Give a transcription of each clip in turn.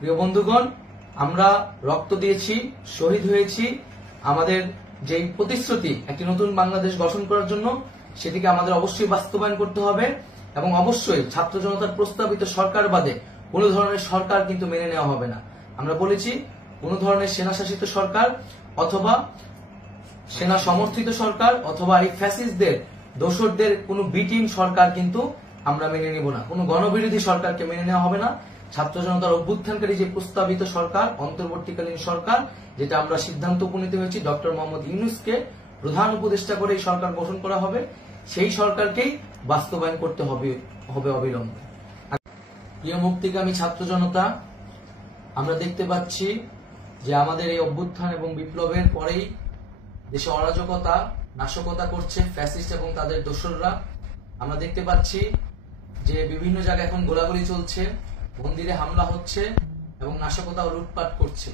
প্রিয় বন্ধুগণ, আমরা রক্ত দিয়েছি, শহীদ হয়েছি। আমাদের যে প্রতিশ্রুতি একটি নতুন বাংলাদেশ গঠন করার জন্য, সেটিকে আমাদের অবশ্যই বাস্তবায়ন করতে হবে এবং অবশ্যই ছাত্র জনতার প্রস্তাবিত সরকার বাদে কোনো ধরনের সরকার কিন্তু মেনে নেওয়া হবে না। আমরা বলেছি, কোনো ধরনের সেনা শাসিত সরকার অথবা সেনা সমর্থিত সরকার অথবা এই ফ্যাসিস্টদের দোসরদের কোনো বিটিম সরকার কিন্তু আমরা মেনে নিব না। কোনো গণবিরোধী সরকারকে মেনে নেওয়া হবে না। ছাত্র জনতার অভ্যুত্থানকারী যে প্রস্তাবিত সরকার, অন্তর্বর্তীকালীন সরকার, যেটা আমরা সিদ্ধান্ত উপনীত হয়েছি ডক্টর মোহাম্মদ ইউনূসকে প্রধান উপদেষ্টা করে এই সরকার গঠন করা হবে, সেই সরকারকেই বাস্তবায়ন করতে হবে অবিলম্বে। প্রিয় মুক্তিকামী ছাত্র জনতা, আমরা দেখতে পাচ্ছি যে আমাদের এই অভ্যুত্থান এবং বিপ্লবের পরেই দেশে অরাজকতা, নাশকতা করছে ফ্যাসিস্ট এবং তাদের দোসররা। আমরা দেখতে পাচ্ছি যে বিভিন্ন জায়গায় এখন গোলাগুলি চলছে, মন্দিরে হামলা হচ্ছে এবং নাশকতা ও লুটপাট করছে।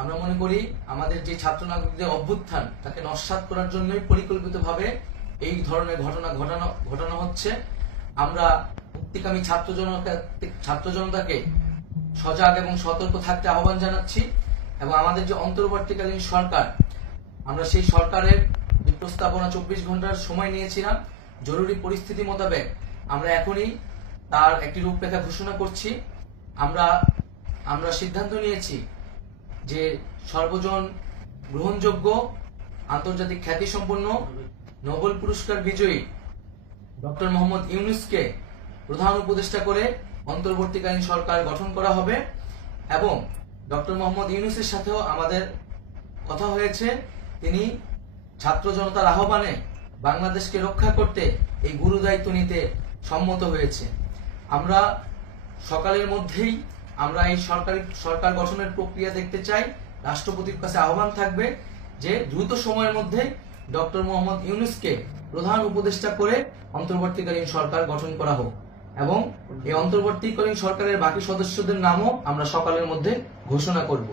আমরা মনে করি আমাদের যে ছাত্র নাগরিকদের অভ্যুত্থান, তাকে নস্যাৎ করার জন্যই পরিকল্পিতভাবে এই ধরনের ঘটনা ঘটানো হচ্ছে। আমরা মুক্তিকামী ছাত্র জনতাকে সজাগ এবং সতর্ক থাকতে আহ্বান জানাচ্ছি এবং আমাদের যে অন্তর্বর্তীকালীন সরকার, আমরা সেই সরকারের যে প্রস্তাবনা 24 ঘন্টার সময় নিয়েছিলাম, জরুরি পরিস্থিতি মোতাবেক আমরা এখনই তার একটি রূপরেখা ঘোষণা করছি। আমরা সিদ্ধান্ত নিয়েছি যে সর্বজন গ্রহণযোগ্য, আন্তর্জাতিক খ্যাতিসম্পন্ন, নোবেল পুরস্কার বিজয়ী ডক্টর মোহাম্মদ ইউনূসকে প্রধান উপদেষ্টা করে অন্তর্বর্তীকালীন সরকার গঠন করা হবে এবং ডক্টর মোহাম্মদ ইউনূসের সাথেও আমাদের কথা হয়েছে। তিনি ছাত্র জনতার আহ্বানে বাংলাদেশকে রক্ষা করতে এই গুরু দায়িত্ব নিতে সম্মত হয়েছে। আমরা সকালের মধ্যেই আমরা এই সরকার গঠনের প্রক্রিয়া দেখতে চাই। রাষ্ট্রপতির কাছে আহ্বান থাকবে যে দ্রুত সময়ের মধ্যে ডক্টর মোহাম্মদ ইউনূসকে প্রধান উপদেষ্টা করে অন্তর্বর্তীকালীন সরকার গঠন করা হোক এবং এই অন্তর্বর্তীকালীন সরকারের বাকি সদস্যদের নামও আমরা সকালের মধ্যে ঘোষণা করব।